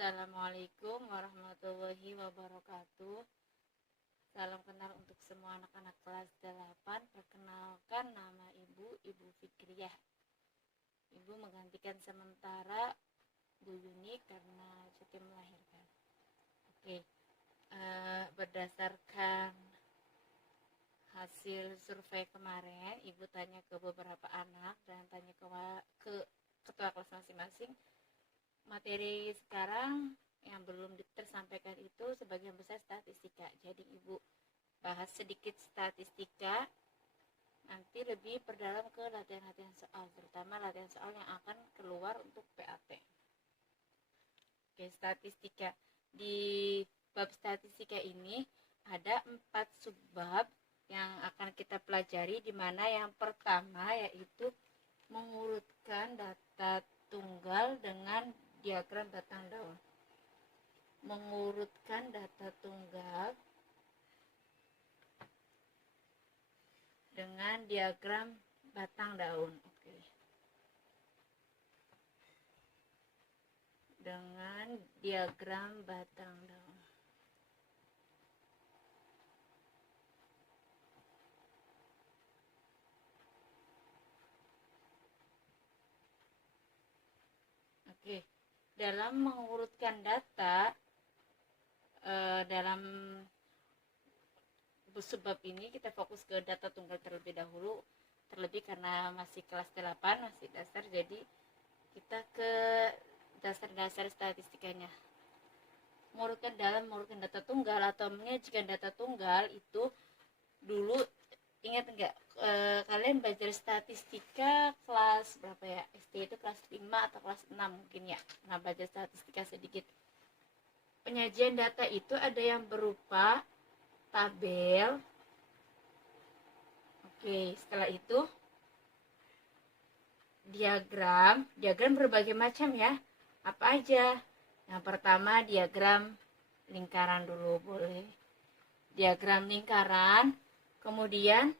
Assalamualaikum warahmatullahi wabarakatuh. Salam kenal untuk semua anak-anak kelas 8. Perkenalkan, nama Ibu Fikriyah. Ibu menggantikan sementara Bu Yuni karena cuti melahirkan. Oke, berdasarkan hasil survei kemarin, Ibu tanya ke beberapa anak dan tanya ke ketua kelas masing-masing. Materi sekarang yang belum tersampaikan itu sebagian besar statistika. Jadi Ibu bahas sedikit statistika, nanti lebih perdalam ke latihan-latihan soal, terutama latihan soal yang akan keluar untuk PAT. Oke, statistika. Di bab statistika ini ada 4 subbab yang akan kita pelajari, di mana yang pertama yaitu mengurutkan data tunggal dengan diagram batang daun. Mengurutkan data tunggal dengan diagram batang daun. Oke. Dengan diagram batang daun. Oke. Dalam mengurutkan data dalam subbab ini kita fokus ke data tunggal terlebih dahulu, terlebih karena masih kelas 8, masih dasar, jadi kita ke dasar-dasar statistikanya. Dalam mengurutkan data tunggal atau menyajikan data tunggal itu, dulu ingat enggak, kalian belajar statistika kelas berapa ya? SD itu kelas 5 atau kelas 6 mungkin ya. Nah, belajar statistika sedikit. Penyajian data itu ada yang berupa tabel. Oke, setelah itu diagram berbagai macam ya. Apa aja? Yang pertama diagram lingkaran dulu, boleh. Diagram lingkaran, kemudian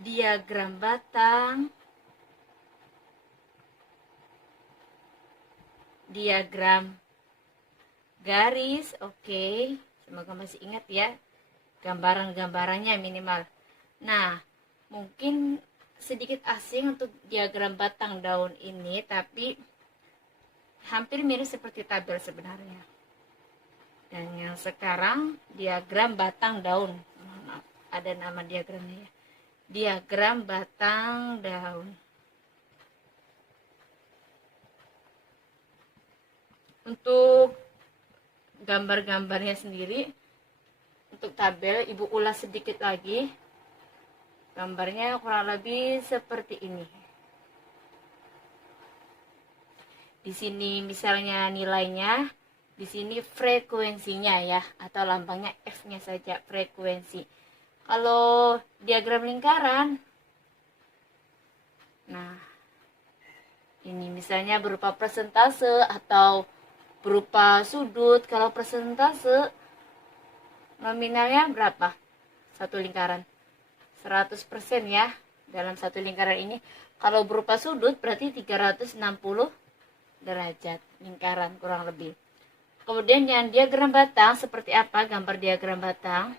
diagram batang, diagram garis. Oke, semoga masih ingat ya gambaran-gambarannya minimal. Nah, mungkin sedikit asing untuk diagram batang daun ini, tapi hampir mirip seperti tabel sebenarnya. Dan yang sekarang diagram batang daun. Maaf, ada nama diagramnya ya. Diagram batang daun. Untuk gambar-gambarnya sendiri, untuk tabel Ibu ulas sedikit lagi. Gambarnya kurang lebih seperti ini. Di sini misalnya nilainya, di sini frekuensinya ya, atau lambangnya F-nya saja, frekuensi. Kalau diagram lingkaran, nah ini misalnya berupa persentase atau berupa sudut. Kalau persentase nominalnya berapa? Satu lingkaran 100% ya dalam satu lingkaran ini. Kalau berupa sudut berarti 360 derajat lingkaran kurang lebih. Kemudian yang diagram batang seperti apa gambar diagram batang?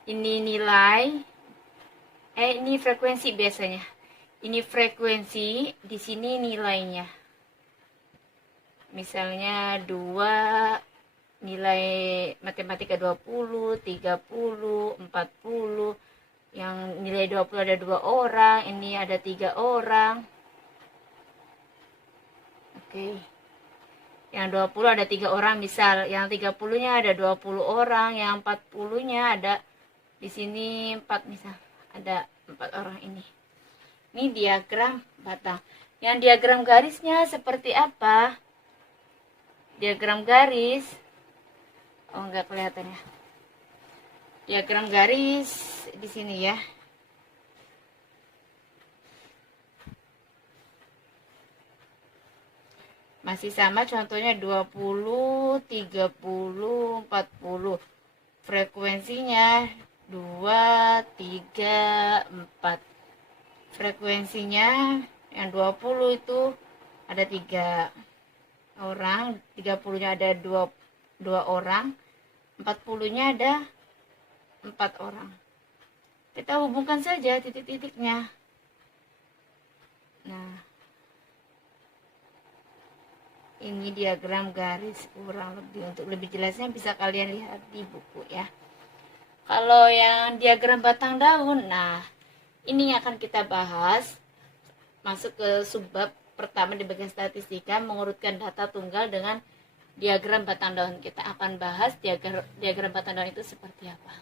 Ini nilai, ini frekuensi biasanya. Ini frekuensi, di sini nilainya. Misalnya 2, nilai matematika 20, 30, 40. Yang nilai 20 ada 2 orang, ini ada 3 orang. Oke. Yang 20 ada 3 orang misal, yang 30-nya ada 20 orang, yang 40-nya ada di sini 4 misal, ada 4 orang ini. Ini diagram batang. Yang diagram garisnya seperti apa? Diagram garis, oh enggak kelihatan ya. Diagram garis di sini ya. Masih sama contohnya 20, 30, 40. Frekuensinya 2, 3, 4. Frekuensinya yang 20 itu ada 3 orang, 30-nya ada 2 orang, 40-nya ada 4 orang. Kita hubungkan saja titik-titiknya. Nah, ini diagram garis kurang lebih. Untuk lebih jelasnya bisa kalian lihat di buku ya. Kalau yang diagram batang daun, nah ini yang akan kita bahas. Masuk ke subbab pertama di bagian statistika, mengurutkan data tunggal dengan diagram batang daun. Kita akan bahas diagram batang daun itu seperti apa.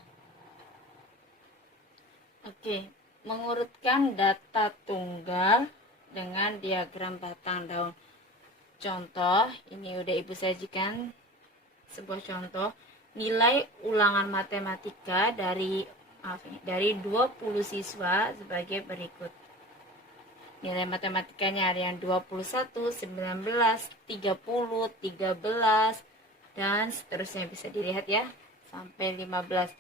Oke, mengurutkan data tunggal dengan diagram batang daun. Contoh, ini udah Ibu sajikan sebuah contoh. Nilai ulangan matematika dari 20 siswa sebagai berikut. Nilai matematikanya ada yang 21, 19, 30, 13, dan seterusnya. Bisa dilihat ya, sampai 15.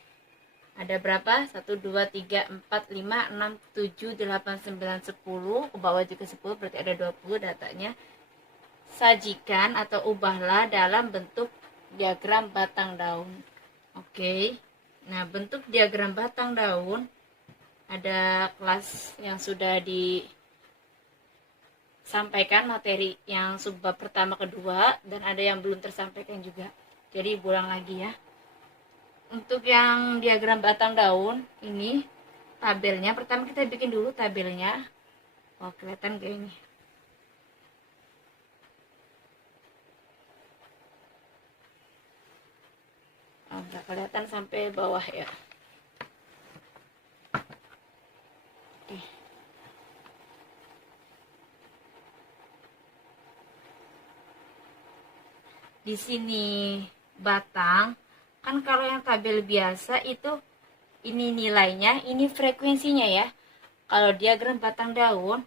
Ada berapa? 1, 2, 3, 4, 5, 6, 7, 8, 9, 10. Ke bawah juga 10, berarti ada 20 datanya. Sajikan atau ubahlah dalam bentuk diagram batang daun. Oke. Nah, bentuk diagram batang daun ada kelas yang sudah disampaikan materi yang subbab pertama kedua, dan ada yang belum tersampaikan juga. Jadi ulang lagi ya. Untuk yang diagram batang daun ini tabelnya, pertama kita bikin dulu tabelnya. Oh, kelihatan kayak ini. Oh, nggak kelihatan sampai bawah ya. Oke. Di sini batang, kan kalau yang tabel biasa itu ini nilainya, ini frekuensinya ya. Kalau diagram batang daun,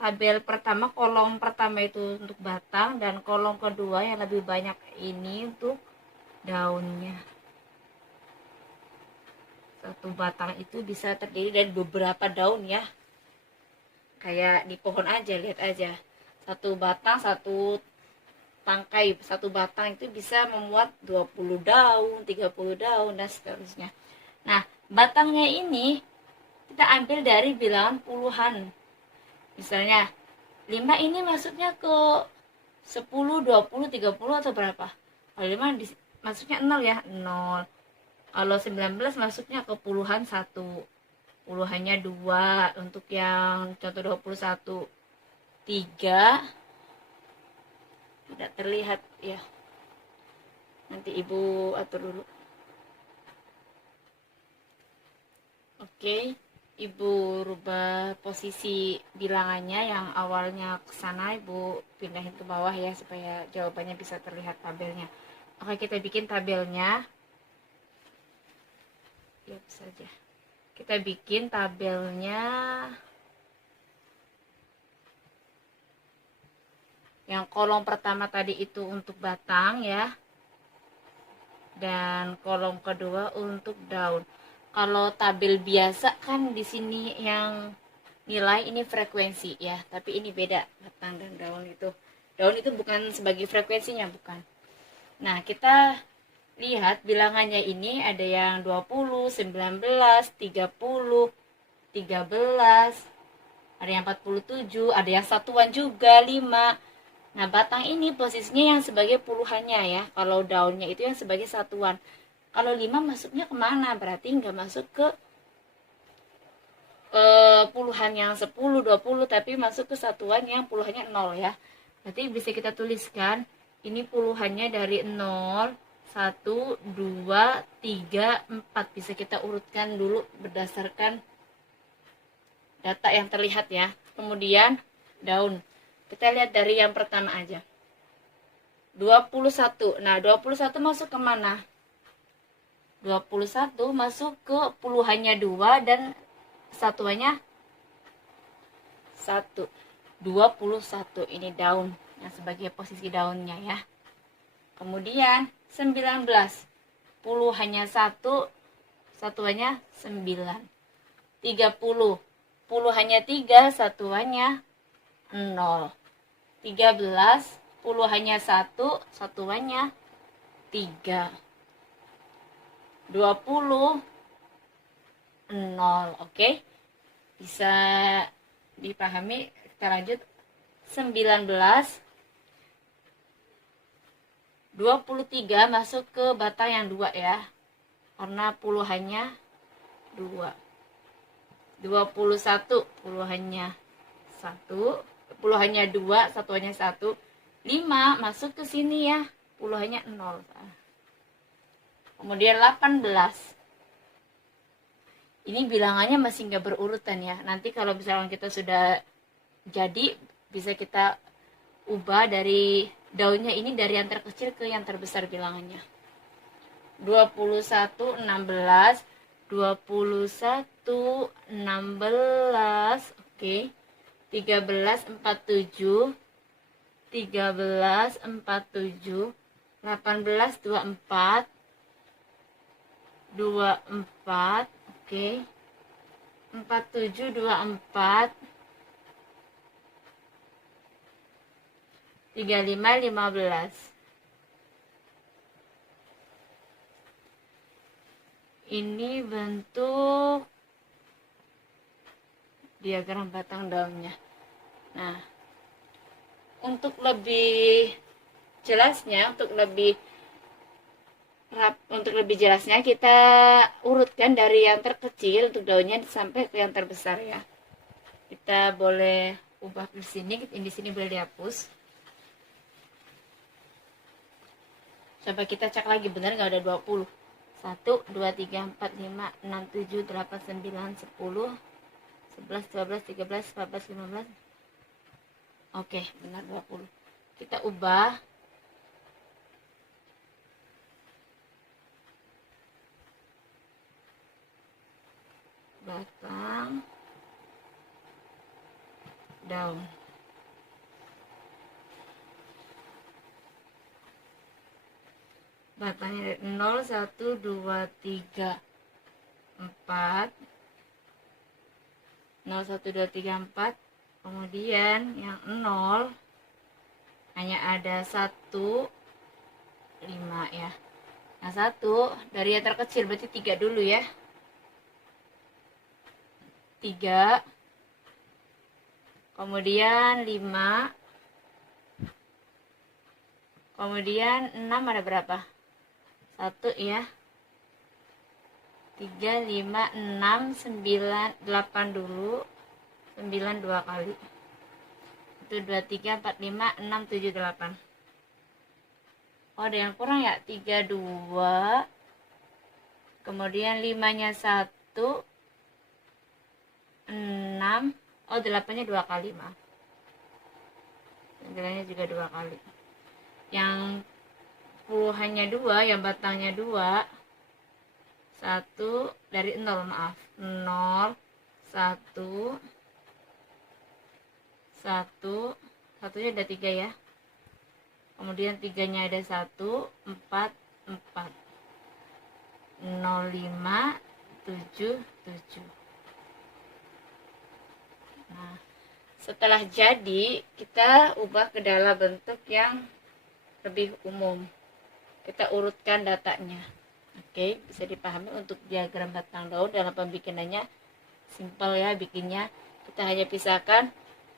tabel pertama, kolom pertama itu untuk batang, dan kolom kedua yang lebih banyak ini untuk daunnya. Satu batang itu bisa terdiri dari beberapa daun ya. Kayak di pohon aja, lihat aja. Satu batang, satu tangkai, satu batang itu bisa memuat 20 daun, 30 daun, dan seterusnya. Nah, batangnya ini kita ambil dari bilangan puluhan. Misalnya 5 ini masuknya ke 10, 20, 30 atau berapa? Kalau 5 masuknya 0 ya, 0. Kalau 19 masuknya ke puluhan 1. Puluhannya 2. Untuk yang contoh 21, 3. Tidak terlihat ya. Nanti Ibu atur dulu. Oke. Ibu rubah posisi bilangannya, yang awalnya ke sana Ibu pindahin ke bawah ya, supaya jawabannya bisa terlihat tabelnya. Oke, kita bikin tabelnya. Lihat saja. Kita bikin tabelnya. Yang kolom pertama tadi itu untuk batang ya. Dan kolom kedua untuk daun. Kalau tabel biasa kan di sini yang nilai ini frekuensi ya, tapi ini beda, batang dan daun itu. Daun itu bukan sebagai frekuensinya, bukan. Nah, kita lihat bilangannya ini ada yang 20, 19, 30, 13, ada yang 47, ada yang satuan juga 5. Nah, batang ini posisinya yang sebagai puluhannya ya. Kalau daunnya itu yang sebagai satuan. Kalau 5 masuknya kemana? Berarti nggak masuk ke puluhan yang 10, 20, tapi masuk ke satuan yang puluhannya 0 ya. Berarti bisa kita tuliskan ini puluhannya dari 0, 1, 2, 3, 4. Bisa kita urutkan dulu berdasarkan data yang terlihat ya. Kemudian daun. Kita lihat dari yang pertama aja. 21. Nah, 21 masuk ke mana? 21 masuk ke puluhannya 2 dan satuannya 1. 21 ini daun yang sebagai posisi daunnya ya. Kemudian 19 puluhannya 1, satuannya 9. 30 puluhannya 3, satuannya 0. 13, puluhannya 1, satuannya 3. 20, 0. Oke, bisa dipahami. Kita lanjut. 19, 23 masuk ke batang yang 2 ya, karena puluhannya 2. 21, puluhannya 1, puluhannya 2, satuannya 1. 5 masuk ke sini ya, puluhannya 0. Kemudian 18, ini bilangannya masih nggak berurutan ya. Nanti kalau misalkan kita sudah jadi, bisa kita ubah dari daunnya ini dari yang terkecil ke yang terbesar bilangannya. 21, 16, 21, 16, oke. 13, 47, 13, 47, 18, 24, 24, oke. 47, 24, 35, 15. Ini bentuk diagram batang daunnya. Nah, untuk lebih jelasnya, untuk lebih jelasnya kita urutkan dari yang terkecil untuk daunnya sampai ke yang terbesar ya. Kita boleh ubah di sini, di sini boleh dihapus. Coba kita cek lagi, benar nggak ada 20? 1, 2, 3, 4, 5, 6, 7, 8, 9, 10, 11, 12, 13, 14, 15. Oke, benar 20. Kita ubah. Batang daun. Batangnya 0, 1, 2, 3, 4. 0, 1, 2, 3, 4. Kemudian yang 0 hanya ada 1, 5 ya. Nah, 1 dari yang terkecil berarti 3 dulu ya. 3. Kemudian 5. Kemudian 6 ada berapa? 1 ya. 3, 5, 6, 9, 8 dulu. 9 2 kali. Itu 2, 3, 4, 5, 6, 7, 8. Oh, ada yang kurang ya? 3, 2. Kemudian 5-nya 1. 6. Oh, 8-nya 2 kali, maaf. 9-nya juga 2 kali. Yang puluhannya 2, yang batangnya 2. 1 dari 0, maaf. 0, 1, 1, satunya ada 3 ya. Kemudian 3-nya ada 1, 4, 4. 0, 5, 7, 7. Nah, setelah jadi, kita ubah ke dalam bentuk yang lebih umum. Kita urutkan datanya. Oke, bisa dipahami untuk diagram batang daun dalam pembikinannya simpel ya bikinnya. Kita hanya pisahkan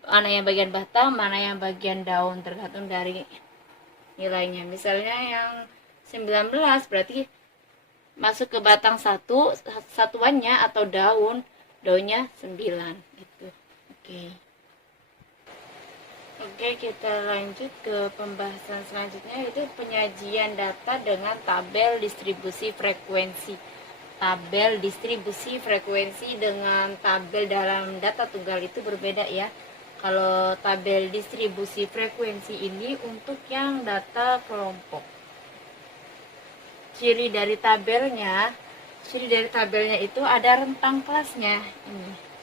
mana yang bagian batang, mana yang bagian daun, tergantung dari nilainya. Misalnya yang 19 berarti masuk ke batang 1, satuannya atau daunnya 9 gitu. Oke, kita lanjut ke pembahasan selanjutnya, yaitu penyajian data dengan tabel distribusi frekuensi. Tabel distribusi frekuensi dengan tabel dalam data tunggal itu berbeda ya. Kalau tabel distribusi frekuensi ini untuk yang data kelompok. Ciri dari tabelnya itu ada rentang kelasnya ini.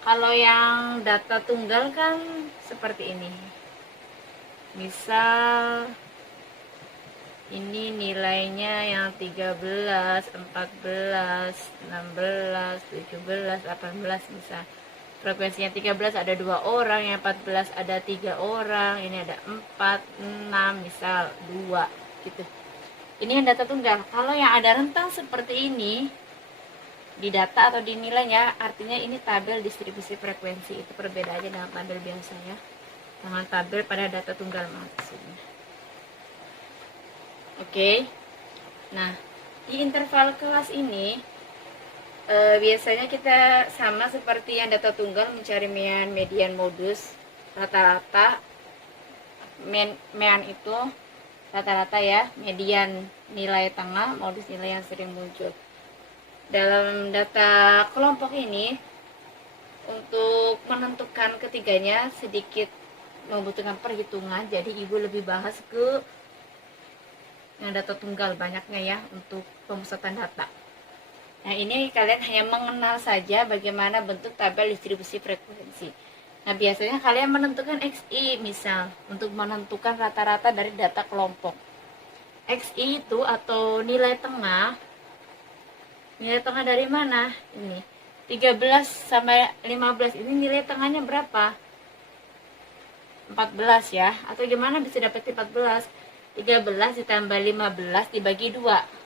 Kalau yang data tunggal kan seperti ini. Misal ini nilainya yang 13, 14, 16, 17, 18 misal. frekuensinya 13 ada 2 orang, yang 14 ada 3 orang, ini ada 4, 6, misal 2 gitu. Ini yang data tunggal. Kalau yang ada rentang seperti ini di data atau di nilainya, artinya ini tabel distribusi frekuensi. Itu perbedaannya dengan tabel biasanya, dengan tabel pada data tunggal maksudnya. Oke. Nah, di interval kelas ini biasanya kita sama seperti yang data tunggal, mencari mean, median, modus, rata-rata. Mean itu rata-rata ya, median nilai tengah, modus nilai yang sering muncul. Dalam data kelompok ini, untuk menentukan ketiganya sedikit membutuhkan perhitungan, jadi ibu lebih bahas ke yang data tunggal banyaknya ya untuk pemusatan data. Nah, ini kalian hanya mengenal saja bagaimana bentuk tabel distribusi frekuensi. Nah, biasanya kalian menentukan XI misal untuk menentukan rata-rata dari data kelompok. XI itu atau nilai tengah. Nilai tengah dari mana? Ini 13 sampai 15 ini nilai tengahnya berapa? 14 ya. Atau gimana bisa dapat 14? 13 ditambah 15 dibagi 2.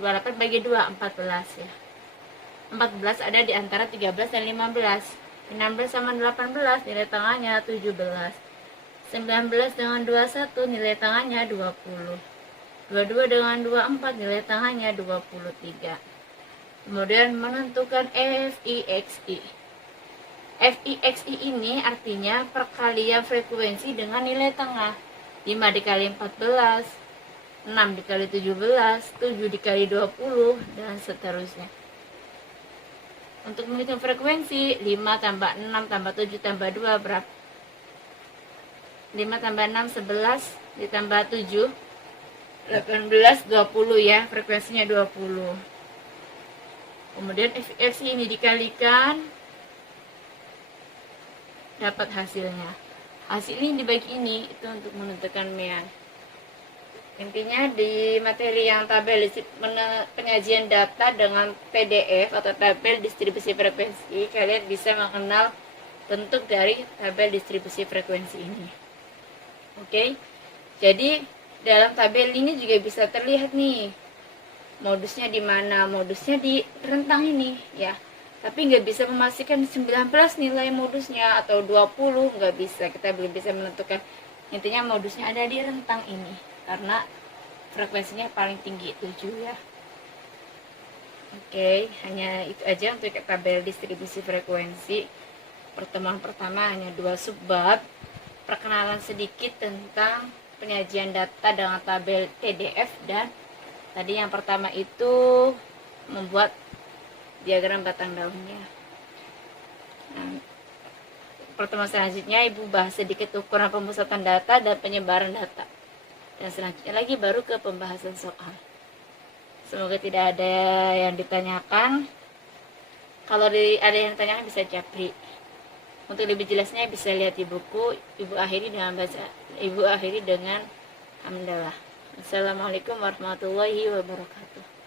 28 bagi 2, 14 ya. 14 ada di antara 13 dan 15. 16 sama 18 nilai tengahnya 17. 19 dengan 21 nilai tengahnya 20. 22 dengan 24 nilai tengahnya 23. Kemudian menentukan FIXI. FIXI ini artinya perkalian frekuensi dengan nilai tengah. 5 dikali 14, 6 dikali 17, 7 dikali 20, dan seterusnya. Untuk menghitung frekuensi, 5 tambah 6 tambah 7 tambah 2 berapa? 5 tambah 6, 11, ditambah 7, 18, 20 ya, frekuensinya 20. Kemudian FIXI ini dikalikan, dapat hasilnya. Hasil ini dibagi ini, itu untuk menentukan mean. Intinya di materi yang tabel penyajian data dengan PDF atau tabel distribusi frekuensi, kalian bisa mengenal bentuk dari tabel distribusi frekuensi ini. Oke, jadi dalam tabel ini juga bisa terlihat nih modusnya di mana. Modusnya di rentang ini ya. Tapi nggak bisa memastikan 19 nilai modusnya atau 20, nggak bisa, kita belum bisa menentukan. Intinya modusnya ada di rentang ini karena frekuensinya paling tinggi 7 ya. Oke, hanya itu aja untuk tabel distribusi frekuensi. Pertemuan pertama hanya 2 subbab, perkenalan sedikit tentang penyajian data dengan tabel PDF, dan tadi yang pertama itu membuat diagram batang daunnya. Nah, pertemuan selanjutnya ibu bahas sedikit ukuran pemusatan data dan penyebaran data, dan selanjutnya lagi baru ke pembahasan soal. Semoga tidak ada yang ditanyakan. Kalau ada yang ditanyakan bisa japri. Untuk lebih jelasnya bisa lihat di buku. Ibu akhiri dengan hamdalah. Assalamualaikum warahmatullahi wabarakatuh.